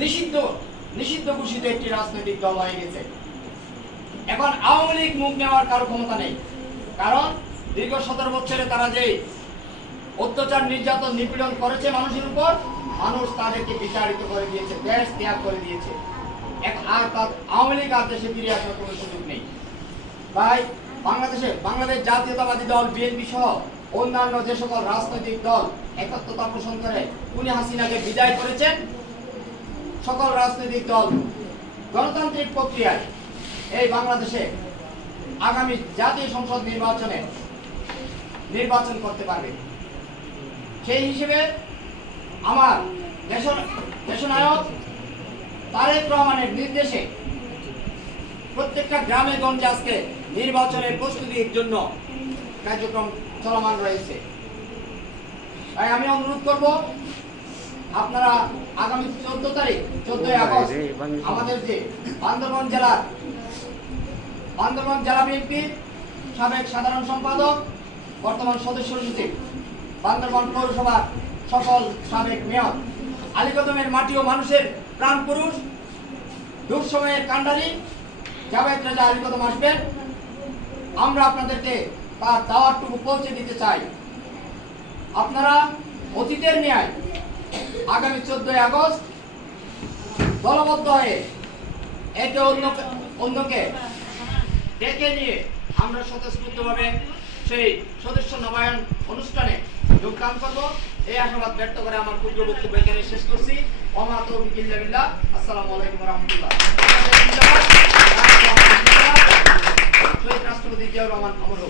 নিষিদ্ধ নিষিদ্ধ ঘোষিত একটি রাজনৈতিক দল হয়ে গেছে। এখন আওয়ামী লীগ মুখ নেওয়ার কারও ক্ষমতা নেই। কারণ দীর্ঘ সতেরো বছরে তারা যে অত্যাচার, নির্যাতন, নিপীড়ন করেছে মানুষের উপর, মানুষ তাদেরকে বিচারিত করে দিয়েছে, দেশ ত্যাগ করে দিয়েছে। আর তার আওয়ামী লীগ আর দেশে ফিরে আসার কোনো সুযোগ নেই। তাই বাংলাদেশে, বাংলাদেশ জাতীয়তাবাদী দল, বিএনপি সহ অন্যান্য যে সকল রাজনৈতিক দল, একত্রতা পোষণ করে উনি হাসিনাকে বিদায় করেছেন। সকল রাজনৈতিক দল গণতান্ত্রিক প্রক্রিয়ায় এই বাংলাদেশে আগামী জাতীয় সংসদ নির্বাচনে নির্বাচন করতে পারবে। সেই হিসেবে আমার দেশ, দেশনায়ক তারেক রহমানের নির্দেশে প্রত্যেকটা গ্রামে গঞ্জে আজকে নির্বাচনের প্রস্তুতির জন্য কার্যক্রম চলমান রয়েছে। তাই আমি অনুরোধ করব আপনারা আগামী চোদ্দ তারিখ চোদ্দই আগস্ট আমাদের যে বান্দরবান জেলার বান্দরবান জেলা বিএনপির সাবেক সাধারণ সম্পাদক বর্তমান সদস্য সচিব বান্দরবান পৌরসভার সকল সাবেক মেয়র আলিকদমের মাটি ও মানুষের প্রাণ পুরুষ দুঃসময়ের কাণ্ডারি জাভেদ রাজা আলিকদম আসবেন। আমরা আপনাদেরকে তার দাওয়াতটুকু পৌঁছে দিতে চাই। আপনারা অতীতের ন্যায় আগামী চোদ্দই আগস্ট দলবদ্ধ হয়ে একে অন্য অন্যকে ডেকে নিয়ে আমরা স্বতঃস্ফূর্তভাবে সেই সদস্য নবায়ন অনুষ্ঠানে যোগদান করব। এই আশাবাদ ব্যক্ত করে আমার ক্ষুদ্র বক্তব্য এখানে শেষ করছি। ওমা তৌফিক ইল্লা আসসালামু আলাইকুম রাহমাতুল্লাহ। রাষ্ট্রপতি জিয়াউর রহমান অমর।